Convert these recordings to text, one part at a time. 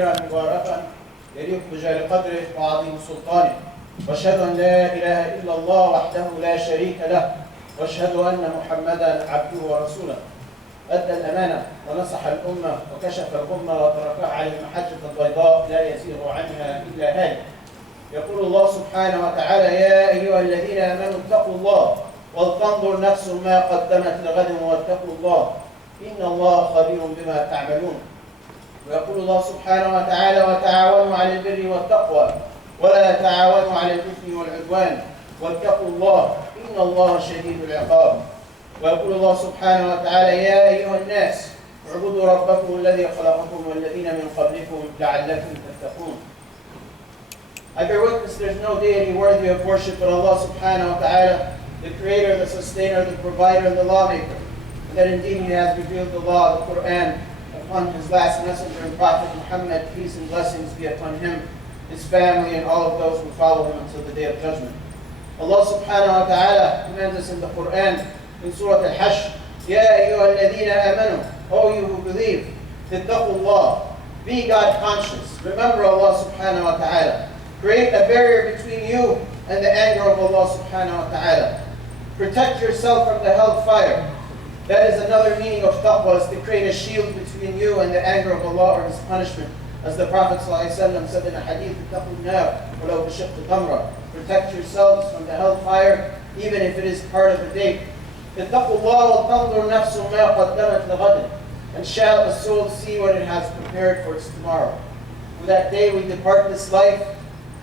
مباركا يليق بجلال قدره وعظيم سلطانه، واشهد ان لا اله الا الله وحده لا شريك له، واشهد ان محمدا عبده ورسوله. ادى الامانه ونصح الامه وكشف الغمه وتركها على المحجه البيضاء لا يزيغ عنها الا هالك. يقول الله سبحانه وتعالى: يا ايها الذين امنوا اتقوا الله ولتنظر نفس ما قدمت لغد واتقوا الله ان الله خبير بما تعملون. ويقول الله سبحانه وتعالى: وتعاونوا على البر والتقوى ولا تعاونوا على الاثم والعدوان واتقوا الله ان الله شديد العقاب. ويقول الله سبحانه وتعالى: يا ايها الناس اعبدوا ربكم الذي خلقكم والذين من قبلكم لعلكم تتقون. I bear witness there's no deity worthy of worship but Allah subhanahu wa ta'ala, the creator, the sustainer, the provider, and the lawmaker. And that indeed He has revealed the law, the Quran, upon His last messenger and Prophet Muhammad, peace and blessings be upon him, his family, and all of those who follow him until the day of judgment. Allah subhanahu wa ta'ala commands us in the Quran, in Surah Al-Hashr: Ya ayyuha alladhina amanu, O you who believe, ittaqullah, be God conscious, remember Allah subhanahu wa ta'ala. Create a barrier between you and the anger of Allah subhanahu wa ta'ala. Protect yourself from the hellfire. That is another meaning of taqwa, is to create a shield between you and the anger of Allah or His punishment. As the Prophet ﷺ said in a hadith, protect yourselves from the hellfire, even if it is part of the day. And shall a soul see what it has prepared for its tomorrow. For that day we depart this life,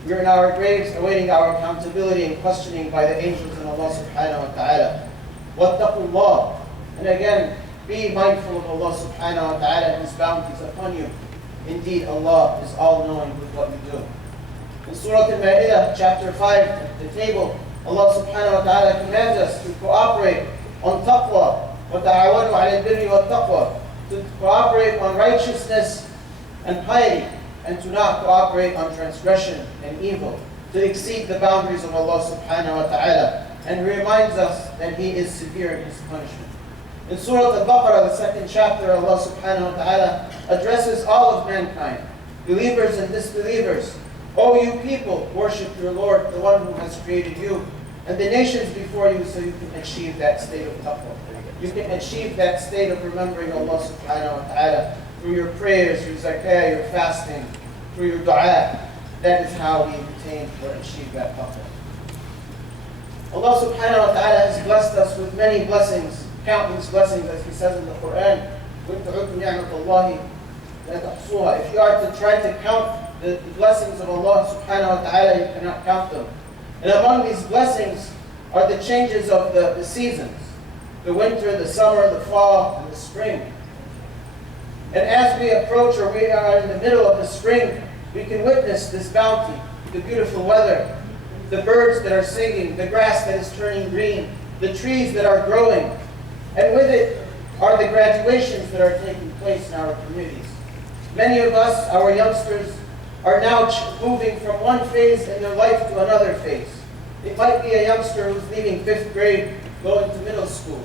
we are in our graves awaiting our accountability and questioning by the angels and Allah subhanahu wa ta'ala. وَاتَّقُوا. And again, be mindful of Allah subhanahu wa ta'ala and His bounties upon you. Indeed, Allah is all-knowing with what you do. In Surah Al-Ma'idah, chapter 5, the table, Allah subhanahu wa ta'ala commands us to cooperate on taqwa, وَتَعَوَنُوا عَلَى الْبِرِّ وَالتَّقْوَى, to cooperate on righteousness and piety, and to not cooperate on transgression and evil, to exceed the boundaries of Allah subhanahu wa ta'ala, and reminds us that He is severe in His punishment. In Surah Al-Baqarah, the second chapter, Allah subhanahu wa ta'ala addresses all of mankind, believers and disbelievers. O you people, worship your Lord, the one who has created you, and the nations before you, so you can achieve that state of taqwa. You can achieve that state of remembering Allah subhanahu wa ta'ala through your prayers, your zakah, your fasting, through your dua. That is how we attain or achieve that taqwa. Allah subhanahu wa ta'ala has blessed us with many blessings, countless blessings, as He says in the Quran. If you are to try to count the blessings of Allah subhanahu wa ta'ala, you cannot count them. And among these blessings are the changes of the seasons: the winter, the summer, the fall, and the spring. And as we approach, or we are in the middle of the spring, we can witness this bounty, the beautiful weather, the birds that are singing, the grass that is turning green, the trees that are growing. And with it are the graduations that are taking place in our communities. Many of us, our youngsters, are now moving from one phase in their life to another phase. It might be a youngster who's leaving 5th grade, going to middle school,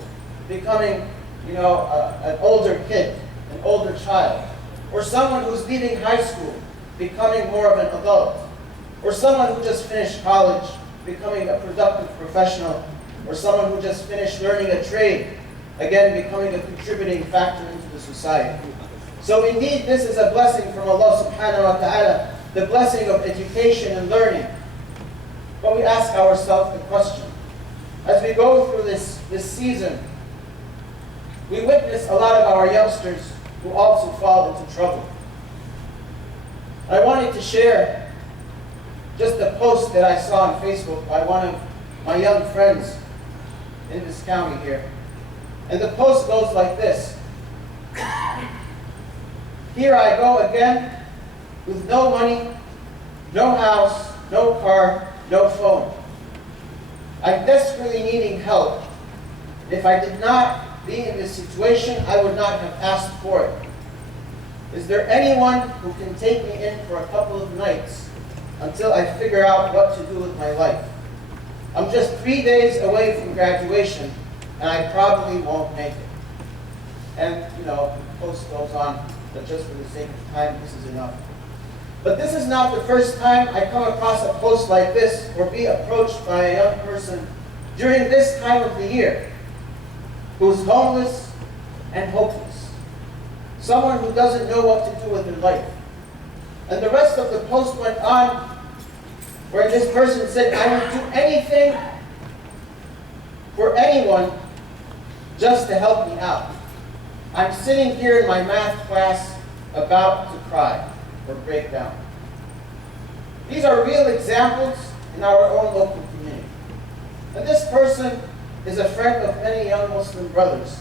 becoming, an older kid, an older child. Or someone who's leaving high school, becoming more of an adult. Or someone who just finished college, becoming a productive professional. Or someone who just finished learning a trade, again becoming a contributing factor into the society. So indeed, this is a blessing from Allah subhanahu wa ta'ala, the blessing of education and learning. But we ask ourselves the question, as we go through this season, we witness a lot of our youngsters who also fall into trouble. I wanted to share just a post that I saw on Facebook by one of my young friends in this county here. And the post goes like this: here I go again, with no money, no house, no car, no phone. I'm desperately needing help. If I did not be in this situation, I would not have asked for it. Is there anyone who can take me in for a couple of nights until I figure out what to do with my life? I'm just 3 days away from graduation, and I probably won't make it. And, the post goes on, but just for the sake of time, this is enough. But this is not the first time I come across a post like this or be approached by a young person during this time of the year who's homeless and hopeless. Someone who doesn't know what to do with their life. And the rest of the post went on where this person said, I would do anything for anyone just to help me out. I'm sitting here in my math class about to cry or break down. These are real examples in our own local community. And this person is a friend of many young Muslim brothers.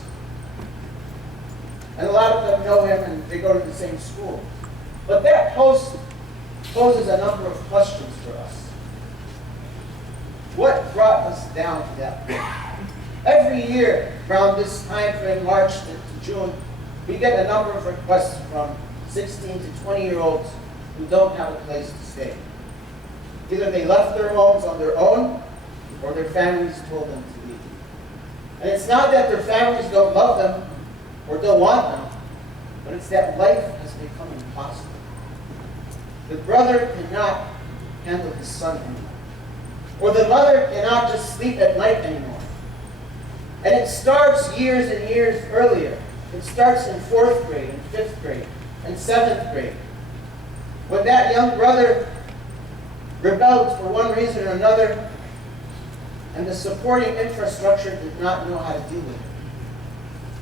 And a lot of them know him and they go to the same school. But that post poses a number of questions for us. What brought us down to that point? Every year, around this time frame, March to June, we get a number of requests from 16 to 20-year-olds who don't have a place to stay. Either they left their homes on their own, or their families told them to leave. And it's not that their families don't love them, or don't want them, but it's that life has become impossible. The brother cannot handle his son anymore. Or the mother cannot just sleep at night anymore. And it starts years and years earlier. It starts in 4th grade, and 5th grade, and 7th grade. When that young brother rebelled for one reason or another, and the supporting infrastructure did not know how to deal with it.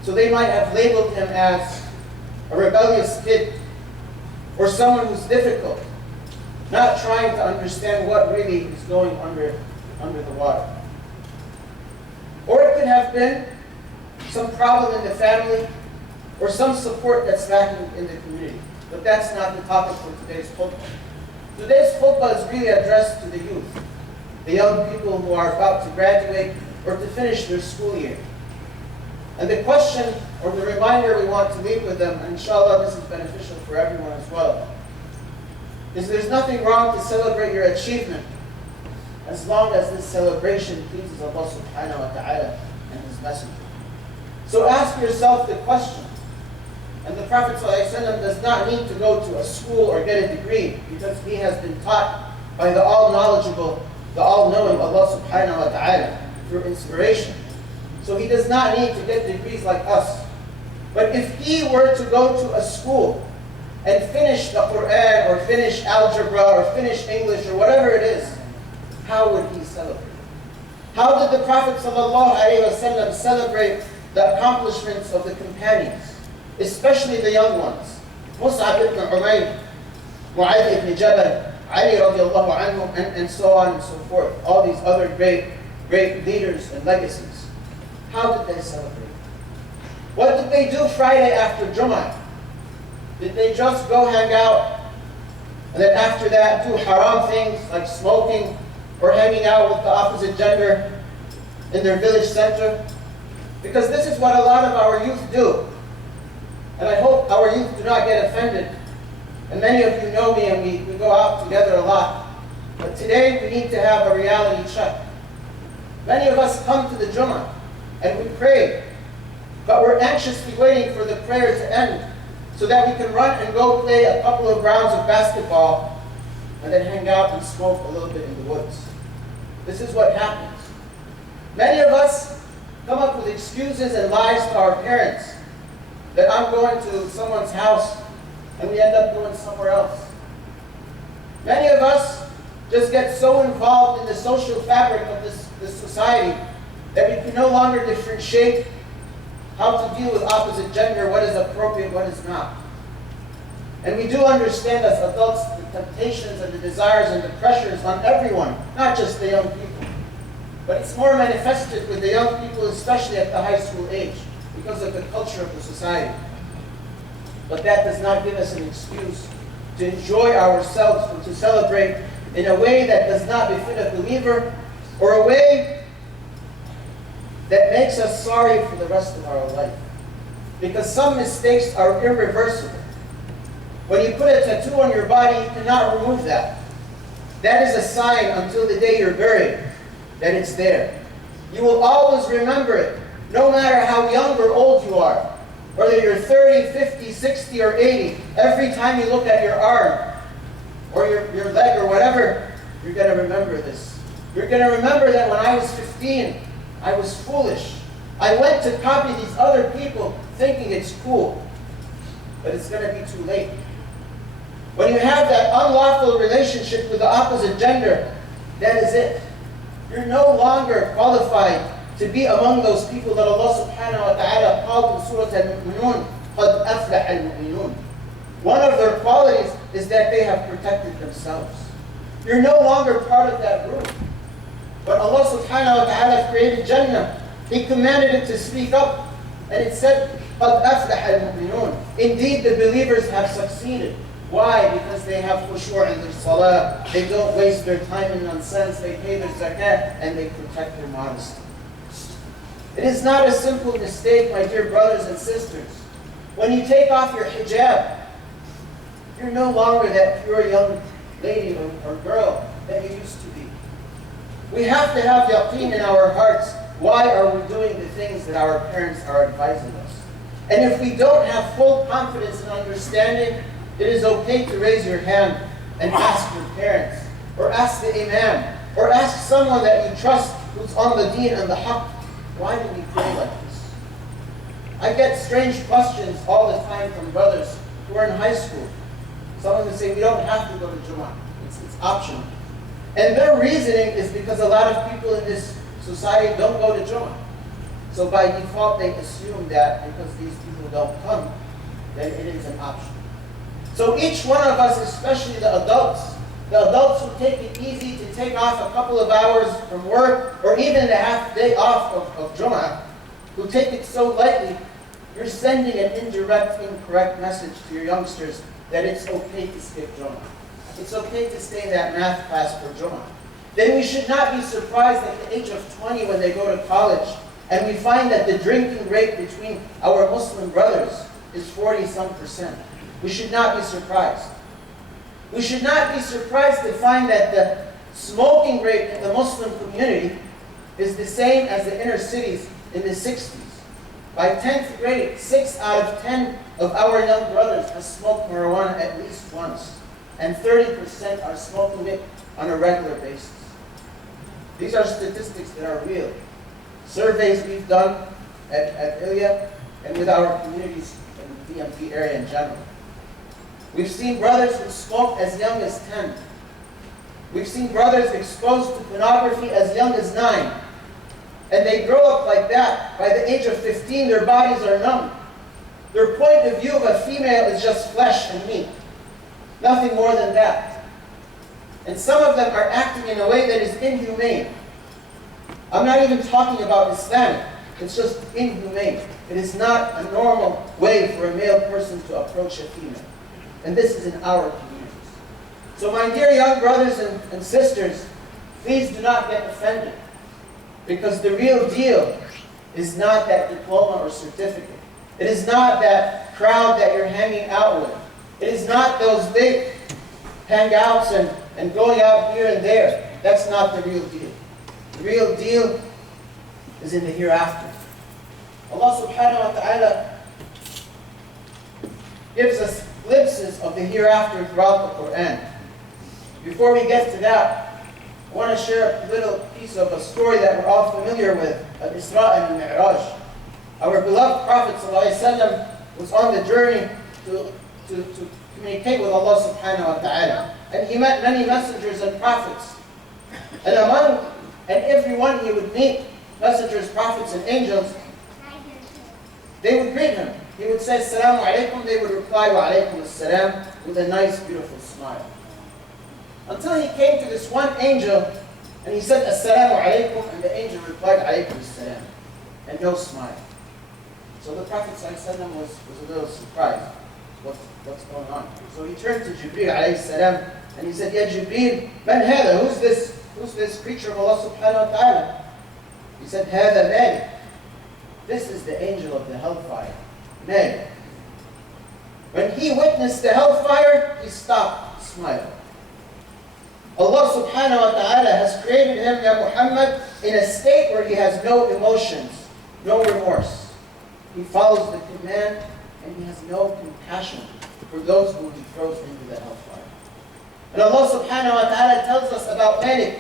So they might have labeled him as a rebellious kid, or someone who's difficult, not trying to understand what really is going under the water. Or it could have been some problem in the family, or some support that's lacking in the community. But that's not the topic for today's khutbah. Today's khutbah is really addressed to the youth, the young people who are about to graduate or to finish their school year. And the question, or the reminder we want to leave with them, and inshallah this is beneficial for everyone as well, is there's nothing wrong to celebrate your achievement as long as this celebration pleases Allah subhanahu wa ta'ala and His Messenger. So ask yourself the question. And the Prophet ﷺ does not need to go to a school or get a degree because he has been taught by the all-knowledgeable, the all-knowing Allah subhanahu wa ta'ala through inspiration. So he does not need to get degrees like us. But if he were to go to a school and finish the Quran or finish algebra or finish English or whatever it is, how would he celebrate? How did the Prophet ﷺ celebrate the accomplishments of the companions, especially the young ones? Mus'ab ibn Umayr, Mu'adh ibn Jabal, Ali radiallahu anhu, and so on and so forth. All these other great leaders and legacies. How did they celebrate? What did they do Friday after Jummah? Did they just go hang out and then after that do haram things like smoking or hanging out with the opposite gender in their village center? Because this is what a lot of our youth do. And I hope our youth do not get offended. And many of you know me and we go out together a lot. But today we need to have a reality check. Many of us come to the Jummah and we pray, but we're anxiously waiting for the prayer to end so that we can run and go play a couple of rounds of basketball and then hang out and smoke a little bit in the woods. This is what happens. Many of us come up with excuses and lies to our parents that I'm going to someone's house and we end up going somewhere else. Many of us just get so involved in the social fabric of this society that we can no longer differentiate how to deal with opposite gender, what is appropriate, what is not. And we do understand as adults the temptations and the desires and the pressures on everyone, not just the young people. But it's more manifested with the young people, especially at the high school age, because of the culture of the society. But that does not give us an excuse to enjoy ourselves and to celebrate in a way that does not befit a believer, or a way that makes us sorry for the rest of our life. Because some mistakes are irreversible. When you put a tattoo on your body, you cannot remove that. That is a sign until the day you're buried that it's there. You will always remember it, no matter how young or old you are. Whether you're 30, 50, 60, or 80, every time you look at your arm, You're going to remember this. You're going to remember that when I was 15, I was foolish. I went to copy these other people thinking it's cool. But it's going to be too late. When you have that unlawful relationship with the opposite gender, that is it. You're no longer qualified to be among those people that Allah subhanahu wa ta'ala called in Surah Al-Mu'minun, قَدْ أَفْلَحَ الْمُؤْمِنُونَ. One of their qualities is that they have protected themselves. You're no longer part of that group. But Allah subhanahu wa ta'ala created Jannah. He commanded it to speak up. And it said, قَدْ أَفْلَحَ الْمُؤْمِنُونَ. Indeed, the believers have succeeded. Why? Because they have khushu' in their salah. They don't waste their time in nonsense. They pay their zakat and they protect their modesty. It is not a simple mistake, my dear brothers and sisters. When you take off your hijab, you're no longer that pure young lady or girl that you used to be. We have to have yaqeen in our hearts. Why are we doing the things that our parents are advising us? And if we don't have full confidence and understanding, it is okay to raise your hand and ask your parents, or ask the imam, or ask someone that you trust who's on the deen and the haqq. Why do we pray like this? I get strange questions all the time from brothers who are in high school. Some of them say, we don't have to go to Jummah. It's optional. And their reasoning is because a lot of people in this society don't go to Jummah. So by default, they assume that because these people don't come, then it is an option. So each one of us, especially the adults who take it easy to take off a couple of hours from work, or even a half day off of Jummah, who take it so lightly, you're sending an indirect, incorrect message to your youngsters that it's okay to skip Jummah. It's okay to stay in that math class for Jummah. Then we should not be surprised at the age of 20 when they go to college, and we find that the drinking rate between our Muslim brothers is 40-some%. We should not be surprised. We should not be surprised to find that the smoking rate in the Muslim community is the same as the inner cities in the 60s. By 10th grade, 6 out of 10 of our young brothers have smoked marijuana at least once. And 30% are smoking it on a regular basis. These are statistics that are real. Surveys we've done at Ilya and with our communities in the DMV area in general. We've seen brothers who smoke as young as 10. We've seen brothers exposed to pornography as young as 9. And they grow up like that. By the age of 15, their bodies are numb. Their point of view of a female is just flesh and meat. Nothing more than that. And some of them are acting in a way that is inhumane. I'm not even talking about Islam. It's just inhumane. It is not a normal way for a male person to approach a female. And this is in our communities. So my dear young brothers and sisters, please do not get offended. Because the real deal is not that diploma or certificate. It is not that crowd that you're hanging out with. It is not those big hangouts and going out here and there. That's not the real deal. The real deal is in the hereafter. Allah subhanahu wa ta'ala gives us glimpses of the hereafter throughout the Quran. Before we get to that, I want to share a little piece of a story that we're all familiar with, Al-Isra and Al-Mi'raj. Our beloved Prophet ﷺ was on the journey to communicate with Allah subhanahu wa ta'ala. And he met many messengers and prophets. And everyone he would meet, messengers, prophets, and angels, they would greet him. He would say, Assalamu alaikum. They would reply, Wa alaikum assalam, with a nice, beautiful smile. Until he came to this one angel, and he said, Assalamu alaikum, and the angel replied, Alaikum assalam, and no smile. So the Prophet ﷺ was a little surprised. What's going on? So he turned to Jibreel alayhi salam, and he said, Ya Jibreel, man hada? Who's this creature of Allah subhanahu wa ta'ala? He said, Hada Malik. This is the angel of the hellfire, Malik. When he witnessed the hellfire, he stopped smiling. Allah subhanahu wa ta'ala has created him, Ya Muhammad, in a state where he has no emotions, no remorse. He follows the command, and he has no compassion for those whom he throws into the hellfire. And Allah subhanahu wa ta'ala tells us about Malik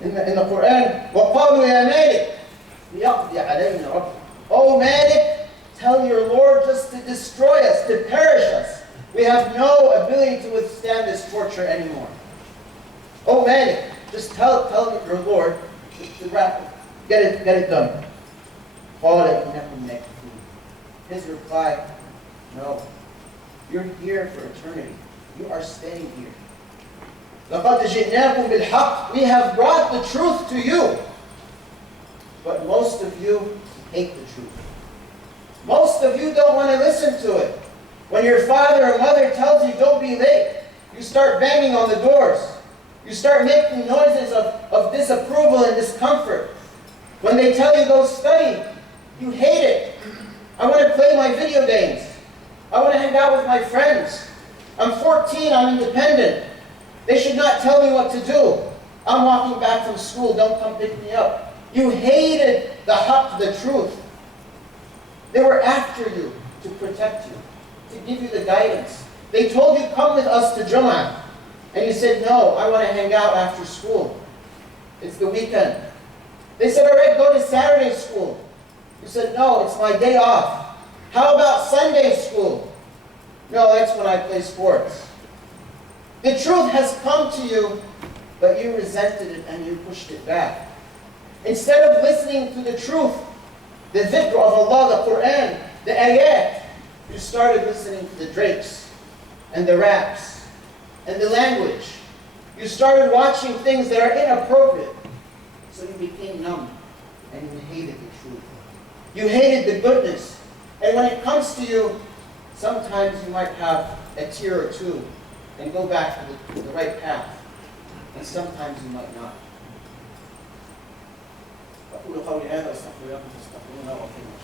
in the Quran, وَقَالُوا يَا مَالِكْ لِيَقْضِيَ عَلَيْنَا رَبُّكَ. Oh Malik, tell your Lord just to destroy us, to perish us. We have no ability to withstand this torture anymore. Oh Malik, just tell your Lord to get it done. قَالَ إِنَّكُمْ مَكِثُونَ. His reply, no, you're here for eternity. You are staying here. لَقَدْ جِئْنَاكُمْ بِالْحَقِّ. We have brought the truth to you. But most of you hate the truth. Most of you don't want to listen to it. When your father or mother tells you don't be late, you start banging on the doors. You start making noises of disapproval and discomfort. When they tell you go study, you hate it. I want to play my video games. I want to hang out with my friends. I'm 14, I'm independent. They should not tell me what to do. I'm walking back from school, don't come pick me up. You hated the haqq, the truth. They were after you to protect you, to give you the guidance. They told you, come with us to Jummah. And you said, no, I want to hang out after school. It's the weekend. They said, all right, go to Saturday school. You said, no, it's my day off. How about Sunday school? No, that's when I play sports. The truth has come to you, but you resented it and you pushed it back. Instead of listening to the truth, the dhikr of Allah, the Quran, the ayat, you started listening to the drapes and the raps and the language. You started watching things that are inappropriate. So you became numb and you hated the truth. You hated the goodness. And when it comes to you, sometimes you might have a tear or two and go back to the right path. And sometimes you might not. أقول قولي هذا وأستغفر لكم فاستغفروه وأغفر لكم.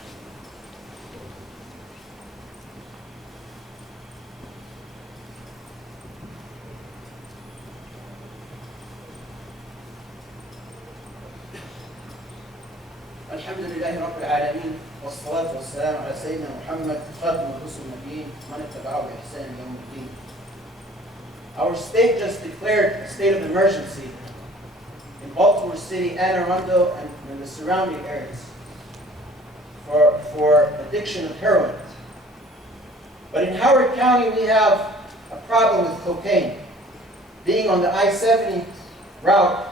الحمد لله رب العالمين والصلاة والسلام على سيدنا محمد خاتم الرسل النبيين ومن اتبعه بإحسان يوم الدين. Our state just declared a state of emergency in Baltimore City, Anne Arundel, and in the surrounding areas for addiction of heroin. But in Howard County, we have a problem with cocaine. Being on the I-70 route,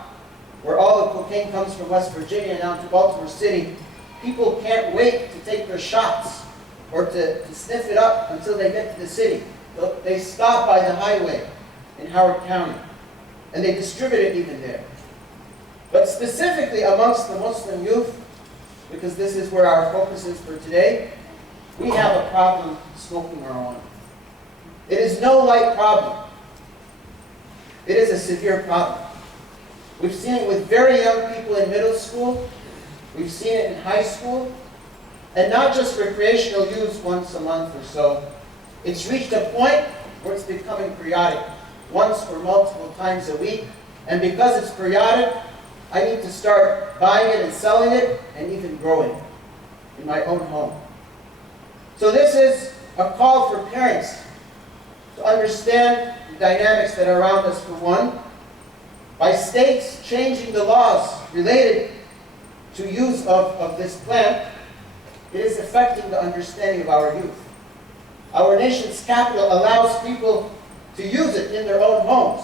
where all the cocaine comes from West Virginia down to Baltimore City, people can't wait to take their shots or to sniff it up until they get to the city. They stop by the highway in Howard County, and they distribute it even there. But specifically amongst the Muslim youth, because this is where our focus is for today, we have a problem smoking marijuana. It is no light problem. It is a severe problem. We've seen it with very young people in middle school. We've seen it in high school. And not just recreational use once a month or so. It's reached a point where it's becoming periodic, once or multiple times a week. And because it's periodic, I need to start buying it and selling it and even growing it in my own home. So this is a call for parents to understand the dynamics that are around us, for one. By states changing the laws related to use of this plant, it is affecting the understanding of our youth. Our nation's capital allows people to use it in their own homes,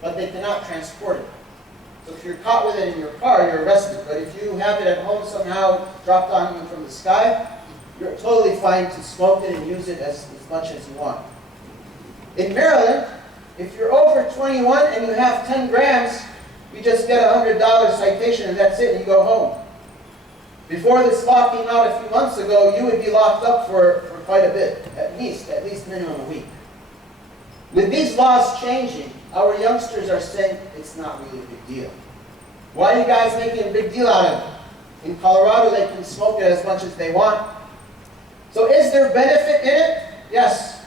but they cannot transport it. So if you're caught with it in your car, you're arrested. But if you have it at home somehow dropped on you from the sky, you're totally fine to smoke it and use it as much as you want. In Maryland, if you're over 21 and you have 10 grams, you just get a $100 citation and that's it, and you go home. Before this law came out a few months ago, you would be locked up for quite a bit, at least minimum a week. With these laws changing, our youngsters are saying it's not really a big deal. Why are you guys making a big deal out of it? In Colorado, they can smoke it as much as they want. So is there benefit in it? Yes,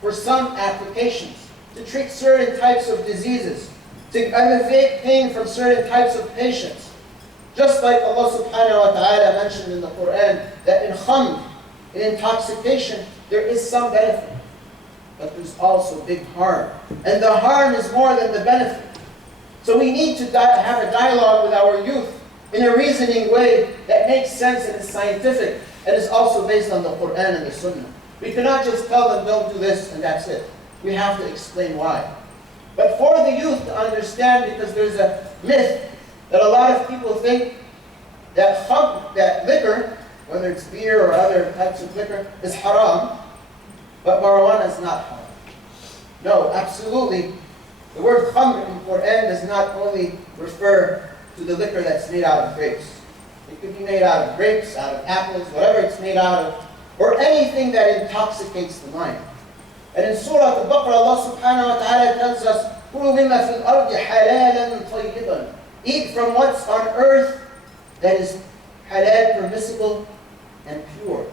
for some applications. To treat certain types of diseases, to alleviate pain from certain types of patients. Just like Allah subhanahu wa ta'ala mentioned in the Quran, that in khamr, in intoxication, there is some benefit. but there's also big harm. And the harm is more than the benefit. So we need to have a dialogue with our youth in a reasoning way that makes sense and is scientific and is also based on the Quran and the Sunnah. We cannot just tell them, don't do this, and that's it. We have to explain why. But for the youth to understand, because there's a myth that a lot of people think that liquor, whether it's beer or other types of liquor, is haram, but marijuana is not haram. No, absolutely. The word khamr in Quran does not only refer to the liquor that's made out of grapes. It could be made out of grapes, out of apples, whatever it's made out of, or anything that intoxicates the mind. And in Surah Al-Baqarah, Allah subhanahu wa ta'ala tells us, كُلُوا مِمَّا فِي الْأَرْضِ حَلَالًا طَيِّبًا. Eat from what's on earth that is halal, permissible, and pure,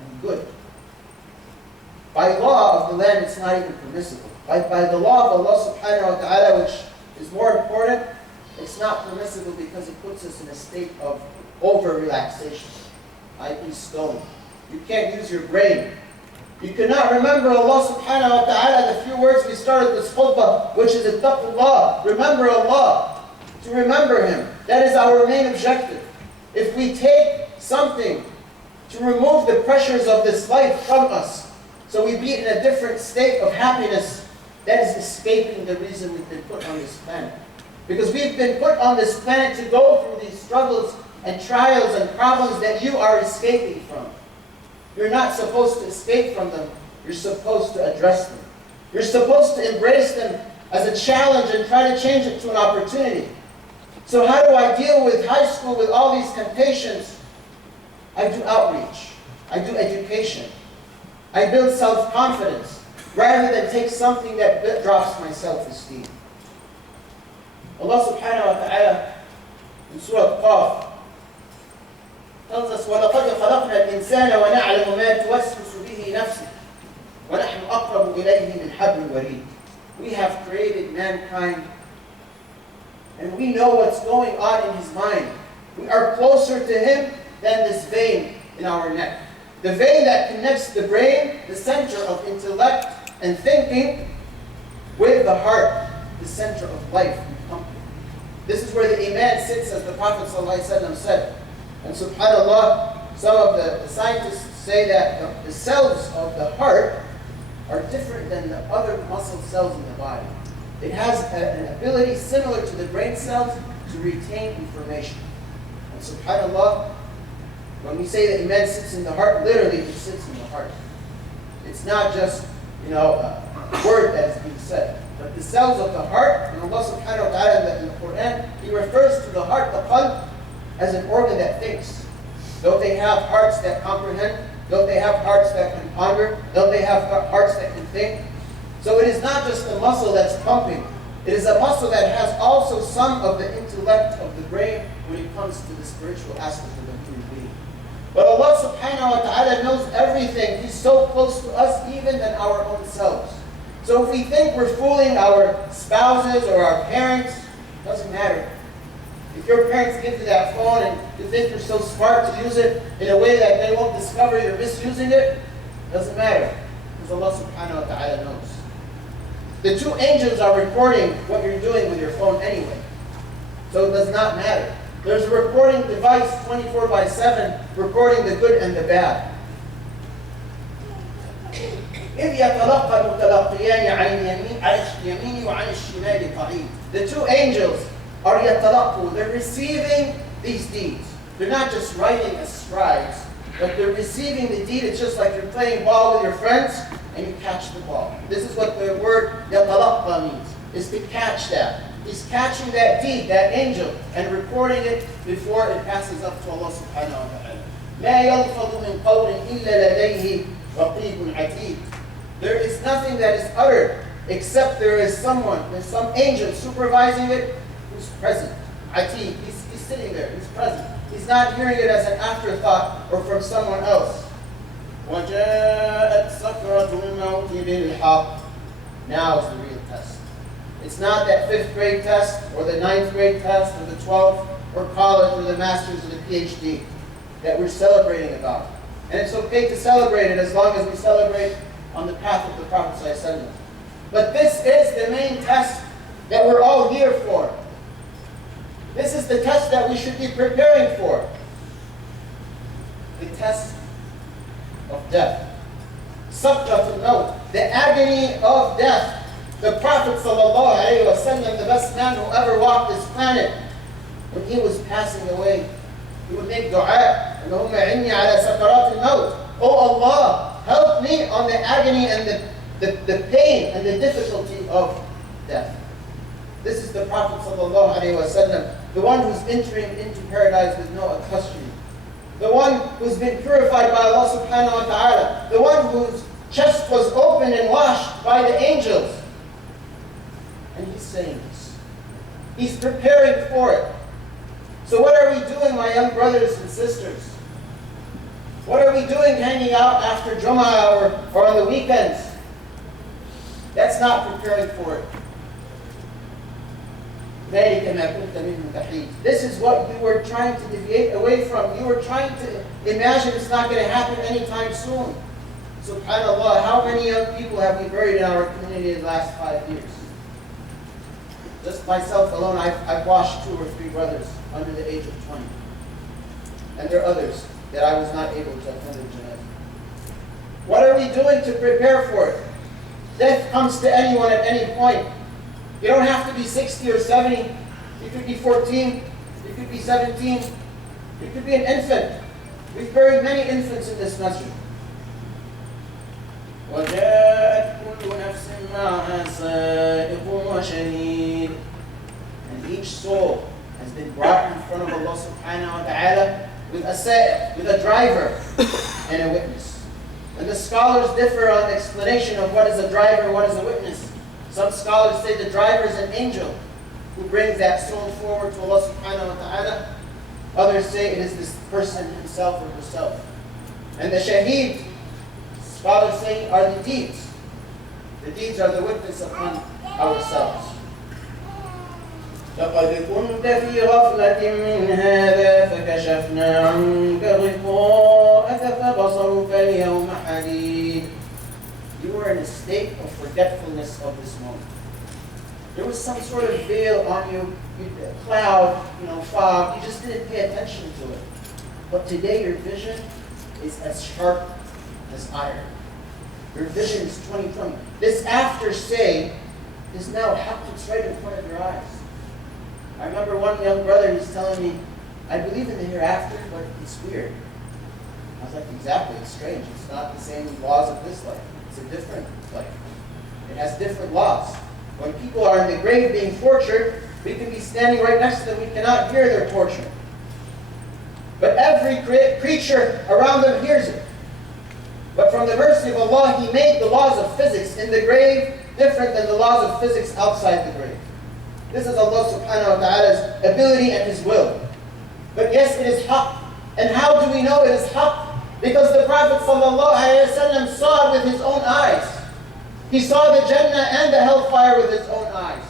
and good. By law of the land, it's not even permissible. By the law of Allah subhanahu wa ta'ala, which is more important, it's not permissible because it puts us in a state of over-relaxation, i.e. stone. You can't use your brain. You cannot remember Allah subhanahu wa ta'ala, the few words we started this khutbah, which is Taqwa. Remember Allah, to remember Him. That is our main objective. If we take something to remove the pressures of this life from us, so we be in a different state of happiness, that is escaping the reason we've been put on this planet. Because we've been put on this planet to go through these struggles and trials and problems that you are escaping from. You're not supposed to escape from them. You're supposed to address them. You're supposed to embrace them as a challenge and try to change it to an opportunity. So how do I deal with high school with all these temptations? I do outreach. I do education. I build self-confidence rather than take something that drops my self-esteem. Allah subhanahu wa ta'ala in Surah Qaf tells us, وَلَقَدْ خَلَقْنَا الْإِنسَانَ وَنَعْلَمُ مَا تُوَسْوِسُ بِهِ نَفْسُهُ وَنَحْنُ أَقْرَبُ إِلَيْهِ مِنْ حَبْلِ الْوَرِيدِ. We have created mankind and we know what's going on in his mind. We are closer to him than this vein in our neck. The vein that connects the brain, the center of intellect and thinking, with the heart, the center of life and comfort. This is where the iman sits, as the Prophet ﷺ said. And subhanAllah, some of the scientists say that the cells of the heart are different than the other muscle cells in the body. It has an ability similar to the brain cells to retain information. And subhanAllah, when we say that iman sits in the heart, literally it sits in the heart. It's not just, a word that is being said. But the cells of the heart, and Allah subhanahu wa ta'ala in the Quran, He refers to the heart, the qalb, as an organ that thinks. Don't they have hearts that comprehend? Don't they have hearts that can ponder? Don't they have hearts that can think? So it is not just a muscle that's pumping. It is a muscle that has also some of the intellect of the brain when it comes to the spiritual aspect of the human being. But Allah subhanahu wa ta'ala knows everything. He's so close to us even than our own selves. So if we think we're fooling our spouses or our parents, it doesn't matter. If your parents give you that phone and you think you're so smart to use it in a way that they won't discover you're misusing it, it doesn't matter. Because Allah subhanahu wa ta'ala knows. The two angels are recording what you're doing with your phone anyway. So it does not matter. There's a recording device 24/7 recording the good and the bad. إِذْ يَتَلَقَّى الْمُتَلَقِّيَانِ عَنِ الْيَمِينِ وَعَنِ الشِّمَالِ قَعِيدٌ. The two angels are يَتَلَقُّوا. They're receiving these deeds. They're not just writing as scribes, but they're receiving the deed. It's just like you're playing ball with your friends and you catch the ball. This is what the word يَتَلَقَّى means, is to catch that. He's catching that deed, that angel, and recording it before it passes up to Allah subhanahu wa ta'ala. مَا يَلْفَظُ مِنْ قَوْلٍ إِلَّا لَدَيْهِ رَقِيبٌ عَتِيدٌ. There is nothing that is uttered except there's some angel supervising it who's present. Atid, he's sitting there, he's present. He's not hearing it as an afterthought or from someone else. وَجَاءَتْ سَكْرَةُ الْمَوْتِ بِالْحَقِّ. Now is the real test. It's not that 5th grade test or the 9th grade test or the 12th or college or the master's or the PhD that we're celebrating about. And it's okay to celebrate it as long as we celebrate on the path of the Prophet ﷺ. But this is the main test that we're all here for. This is the test that we should be preparing for. The test of death. Sakratul maut, the agony of death. The Prophet ﷺ, the best man who ever walked this planet, when he was passing away, he would make dua. Allahumma inni ala sakaratil maut. Oh Allah, help me on the agony and the pain and the difficulty of death. This is the Prophet ﷺ, the one who's entering into paradise with no accustom. The one who's been purified by Allah subhanahu wa ta'ala. The one whose chest was opened and washed by the angels. And he's saying this. He's preparing for it. So what are we doing, my young brothers and sisters? What are we doing hanging out after Jummah or on the weekends? That's not preparing for it. This is what you were trying to deviate away from. You were trying to imagine it's not going to happen anytime soon. SubhanAllah, how many young people have we buried in our community in the last 5 years? Just myself alone, I've washed 2 or 3 brothers under the age of 20. And there are others that I was not able to attend the Jummah. What are we doing to prepare for it? Death comes to anyone at any point. You don't have to be 60 or 70. You could be 14. You could be 17. You could be an infant. We've buried many infants in this masjid. وَجَاءَتْ كُلُّ نَفْسٍ مَعَهَا سَائِقٌ وَشَهِيدٌ. And each soul has been brought in front of Allah subhanahu wa ta'ala with a sa'iq, with a driver, and a witness. And the scholars differ on the explanation of what is a driver, what is a witness. Some scholars say the driver is an angel who brings that soul forward to Allah subhanahu wa ta'ala. Others say it is this person himself or herself. And the shaheed, scholars say, are the deeds. The deeds are the witness upon ourselves. لَقَدْ كُنْتَ فِي غَفْلَةٍ مِّنْ هَذَا فَكَشَفْنَا عَنْكَ غِطَاءَكَ فَبَصَرُكَ الْيَوْمَ حَدِيدٌ. You were in a state of forgetfulness of this moment. There was some sort of veil on you, a cloud, fog. You just didn't pay attention to it. But today your vision is as sharp as iron. Your vision is 20/20. This after say is now happening right in front of your eyes. I remember one young brother, he's telling me, I believe in the hereafter, but it's weird. I was like, exactly, it's strange. It's not the same laws of this life. It's a different life. It has different laws. When people are in the grave being tortured, we can be standing right next to them. We cannot hear their torture. But every creature around them hears it. But from the mercy of Allah, He made the laws of physics in the grave different than the laws of physics outside the grave. This is Allah subhanahu wa ta'ala's ability and His will. But yes, it is haqq. And how do we know it is haqq? Because the Prophet ﷺ saw it with his own eyes. He saw the Jannah and the hellfire with his own eyes.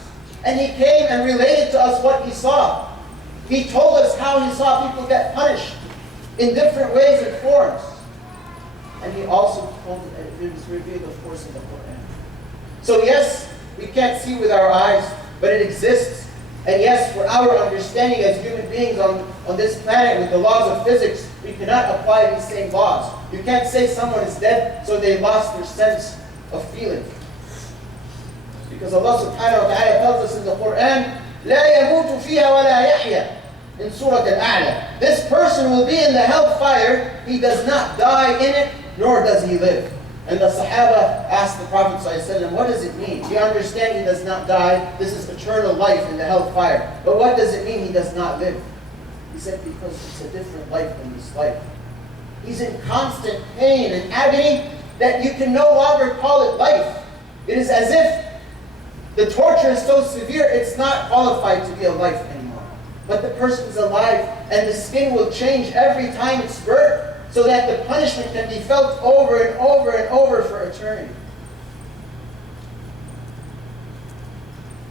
And he came and related to us what he saw. He told us how he saw people get punished in different ways and forms. And he also told us, it was revealed, of course, in the Quran. So yes, we can't see with our eyes, but it exists. And yes, for our understanding as human beings on this planet with the laws of physics, we cannot apply these same laws. You can't say someone is dead, so they lost their sense of feeling. Because Allah subhanahu wa ta'ala tells us in the Quran, لا يموت فيها ولا يحيا, in Surah Al-A'la. This person will be in the hellfire. He does not die in it, nor does he live. And the Sahaba asked the Prophet ﷺ, what does it mean? Do you understand he does not die? This is eternal life in the hellfire. But what does it mean he does not live? He said, because it's a different life than this life. He's in constant pain and agony that you can no longer call it life. It is as if the torture is so severe, it's not qualified to be a life anymore. But the person is alive, and the skin will change every time it's burnt, so that the punishment can be felt over and over and over for eternity.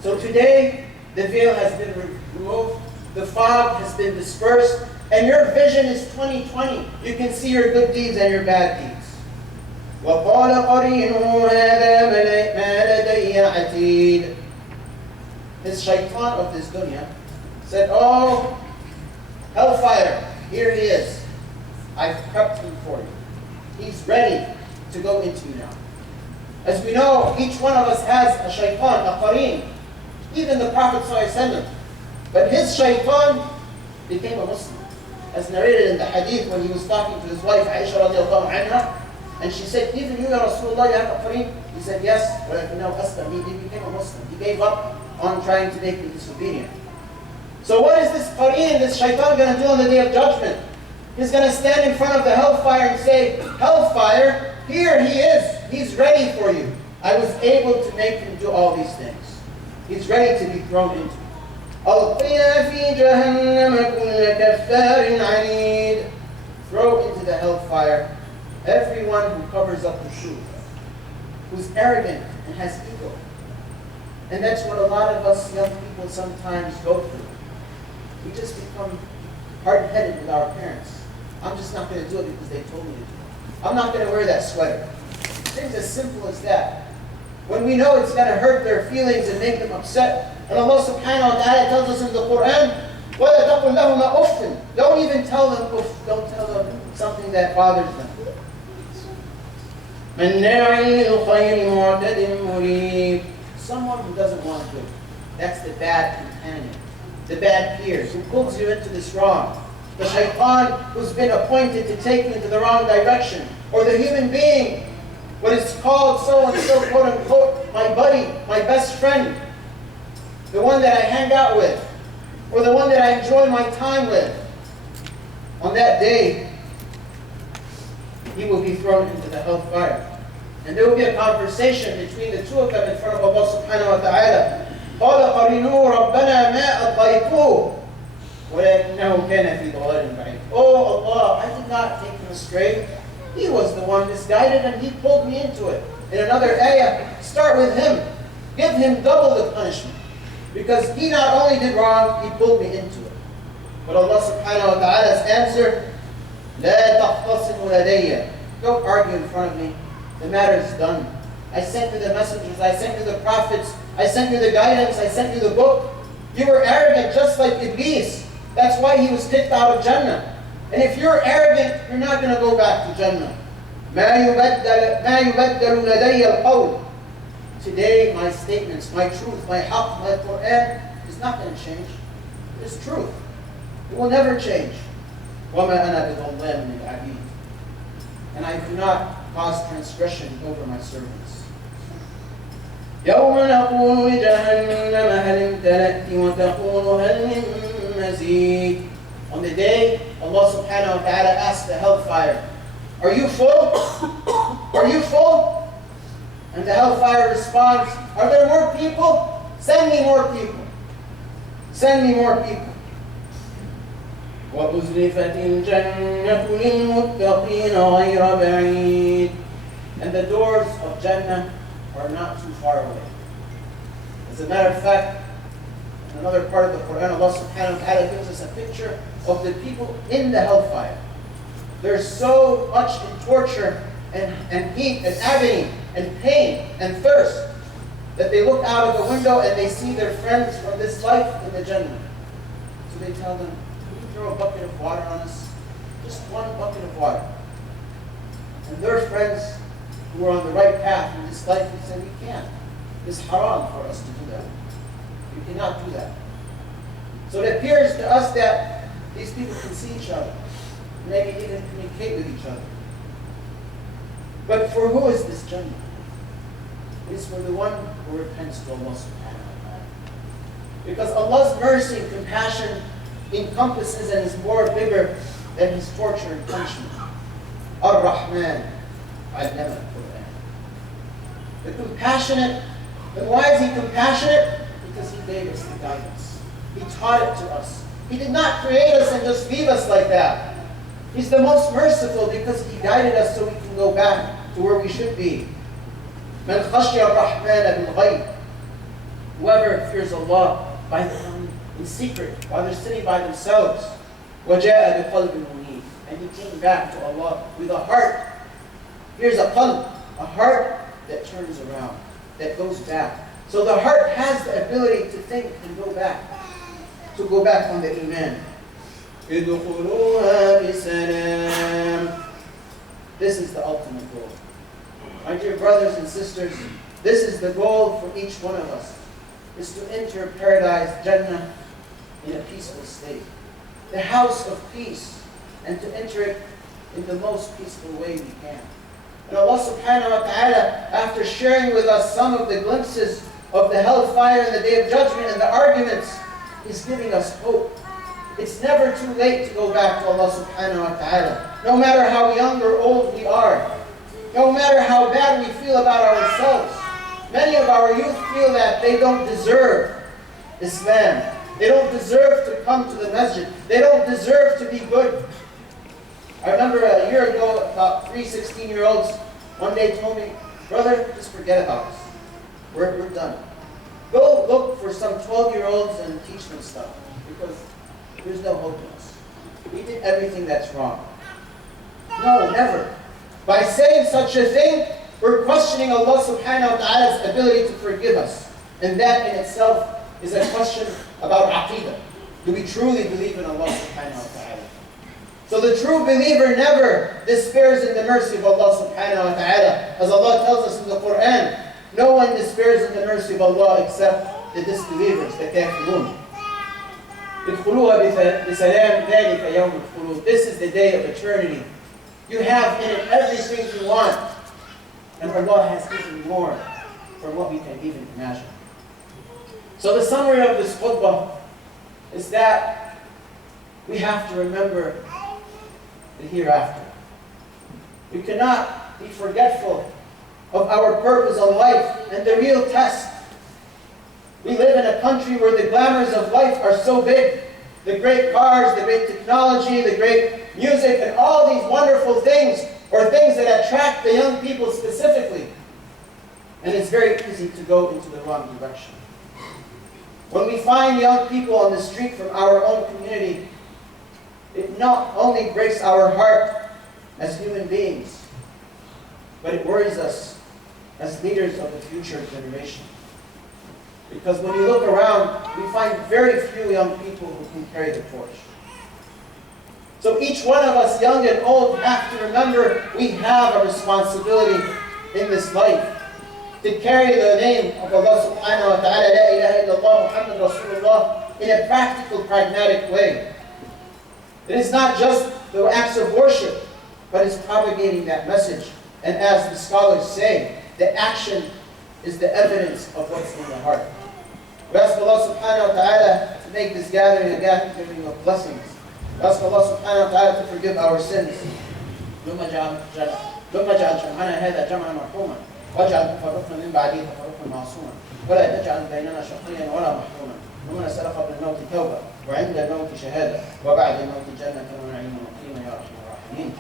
So today, the veil has been removed, the fog has been dispersed, and your vision is 20/20. You can see your good deeds and your bad deeds. وقال قرينه هذا ما لدي عتيد. His shaitan of this dunya said, oh, hellfire, here he is. I've prepped him for you. He's ready to go into you now. As we know, each one of us has a shaitan, a qareen. Even the Prophet ﷺ. But his shaitan became a Muslim. As narrated in the hadith when he was talking to his wife, Aisha radiallahu anha, and she said, even you, Ya Rasulullah, you have a qareen? He said, yes, but now he became a Muslim. He gave up on trying to make me disobedient. So what is this qareen, this shaitan going to do on the Day of Judgment? He's going to stand in front of the hellfire and say, hellfire, here he is. He's ready for you. I was able to make him do all these things. He's ready to be thrown into. ألقيا في جهنم كل كفار عنيد. Throw into the hellfire everyone who covers up the truth, who's arrogant and has ego. And that's what a lot of us young people sometimes go through. We just become hard-headed with our parents. I'm just not going to do it because they told me to do it. I'm not going to wear that sweater. Things as simple as that. When we know it's going to hurt their feelings and make them upset, and Allah subhanahu wa ta'ala tells us in the Quran, وَلَا تَقُلْ لَهُمَا أُفٍّ. Don't even tell them uff. Don't tell them something that bothers them. مَنَّاعٍ لِلْخَيْرِ مُعْتَدٍ مُرِيبٍ. Someone who doesn't want good. That's the bad companion, the bad peers, who pulls you into this wrong. The shaitan who's been appointed to take you into the wrong direction. Or the human being, what is called so-and-so, quote-unquote, my buddy, my best friend, the one that I hang out with, or the one that I enjoy my time with. On that day, he will be thrown into the hellfire. And there will be a conversation between the two of them in front of Allah subhanahu wa ta'ala. قَالَ قَرِنُوا رَبَّنَا مَا أَضْغَيْتُهُ وَلَكِنَّهُ كَانَ فِي ضَلَالٍ بَعِيدٍ. Oh Allah, I did not take him astray. He was the one misguided and he pulled me into it. In another ayah, start with him. Give him double the punishment. Because he not only did wrong, he pulled me into it. But Allah subhanahu wa ta'ala's answer, لَا تَخْتَصِمُوا لَدَيَّ. Don't argue in front of me. The matter is done. I sent you the messengers, I sent you the prophets, I sent you the guidance, I sent you the book. You were arrogant just like Iblis. That's why he was kicked out of Jannah. And if you're arrogant, you're not going to go back to Jannah. مَا يُبَدَّلُ لَدَيَّ الْقَوْلِ. Today, my statements, my truth, my haqq, my Quran is not going to change. It's truth. It will never change. وَمَا أَنَا بِظَلَّامٍ لِلْعَبِيدِ. And I do not cause transgression over my servants. يَوْمَ نَقُولُ لِجَهَنَّمَ هَلِ امْتَلَأْتِ وَتَقُولُ هَلْ مِن مَّزِيدٍ. On the day, Allah subhanahu wa ta'ala asks the hellfire, are you full? Are you full? And the hellfire responds, are there more people? Send me more people. Send me more people. وَأُزْلِفَتِ الْجَنَّةُ لِلْمُتَّقِينَ غَيْرَ بَعِيدٍ. And the doors of Jannah are not too far away. As a matter of fact, in another part of the Quran, Allah subhanahu wa ta'ala gives us a picture of the people in the hellfire. There's so much in torture and heat and agony and pain and thirst that they look out of the window and they see their friends from this life in the Jannah. So they tell them, can you throw a bucket of water on us? Just one bucket of water. And their friends who are on the right path in this life, they say, we can't. It's haram for us to do that. We cannot do that. So it appears to us that these people can see each other, maybe even communicate with each other. But for who is this Jannah? It is for the one who repents to Allah subhanahu wa ta'ala. Because Allah's mercy and compassion encompasses and is more bigger than his torture and punishment. Ar-Rahman, allama al-Quran. The compassionate, and why is he compassionate? Because he gave us the guidance. He taught it to us. He did not create us and just leave us like that. He's the most merciful because he guided us so we can go back to where we should be. مَنْ خَشْيَ الرَّحْمَنَ بِالْغَيْبِ. Whoever fears Allah by them in secret, while they're sitting by themselves. وَجَاءَ بِقَلْبٍ مُنِيبٍ. And he came back to Allah with a heart. Here's a qalb. A heart that turns around, that goes back. So the heart has the ability to think and go back. To go back on the iman. ادخلوها بسلام. This is the ultimate goal. My dear brothers and sisters, this is the goal for each one of us, is to enter paradise, Jannah, in a peaceful state. The house of peace, and to enter it in the most peaceful way we can. And Allah subhanahu wa ta'ala, after sharing with us some of the glimpses of the hellfire and the Day of Judgment and the arguments, is giving us hope. It's never too late to go back to Allah subhanahu wa ta'ala. No matter how young or old we are, no matter how bad we feel about ourselves. Many of our youth feel that they don't deserve Islam. They don't deserve to come to the masjid. They don't deserve to be good. I remember a year ago, about 3 16-year-olds one day told me, brother, just forget about us. We're done. Go look for some 12-year-olds and teach them stuff, because there's no hope in us. We did everything that's wrong. No, never. By saying such a thing, we're questioning Allah subhanahu wa ta'ala's ability to forgive us. And that in itself is a question about aqidah. Do we truly believe in Allah subhanahu wa ta'ala? So the true believer never despairs in the mercy of Allah subhanahu wa ta'ala. As Allah tells us in the Quran, no one despairs in the mercy of Allah except the disbelievers, the kafirun. This is the day of eternity. You have in it everything you want. And Allah has even more from what we can even imagine. So the summary of this khutbah is that we have to remember the hereafter. We cannot be forgetful of our purpose on life and the real test. We live in a country where the glamours of life are so big. The great cars, the great technology, the great music, and all these wonderful things, or things that attract the young people specifically. And it's very easy to go into the wrong direction. When we find young people on the street from our own community, it not only breaks our heart as human beings, but it worries us as leaders of the future generation. Because when you look around, we find very few young people who can carry the torch. So each one of us, young and old, have to remember we have a responsibility in this life to carry the name of Allah subhanahu wa ta'ala, La ilaha illallah Muhammad Rasulullah, in a practical, pragmatic way. It is not just the acts of worship, but it's propagating that message. And as the scholars say, the action is the evidence of what's in the heart. We ask Allah subhanahu wa ta'ala to make this gathering a gathering of blessings. We ask Allah subhanahu wa ta'ala to forgive our sins. ثم اجعل جمعنا هذا جمعا مرحوما واجعل تفرقنا من بعده تفرقا معصوما ولا تجعل بيننا شقيا ولا محروما ثم نسأل قبل الموت توبة وعند الموت شهادة وبعد الموت جنة ونعيما مقيما يا أرحم الراحمين.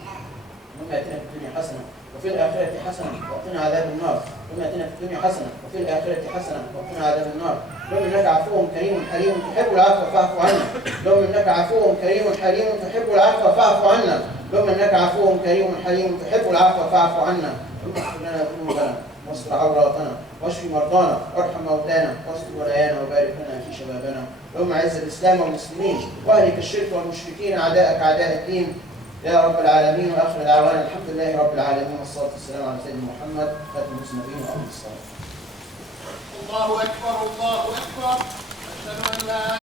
ثم اتنا في الدنيا حسنة وفي الآخرة حسنة وقنا عذاب النار. ثم اتنا في الدنيا حسنة وفي الآخرة حسنة وقنا عذاب النار. اللهم إنك عفو كريم حليم تحب العفو فاعف عنا. اللهم إنك عفو كريم حليم تحب العفو فاعف عنا. اللهم إنك عفو كريم حليم تحب العفو فاعف عنا. اللهم اغفر لنا ذنوبنا واستر عوراتنا واشف مرضانا وارحم موتانا واستر ولايانا وبارك لنا في شبابنا. اللهم اعز الإسلام والمسلمين واهلك الشرك والمشركين أعداءك أعداء الدين يا رب العالمين. وآخر دعوانا الحمد لله رب العالمين والصلاة والسلام على سيدنا محمد خاتم المسلمين وأفضل الصلاة. الله أكبر الله أكبر. أشهد أن لا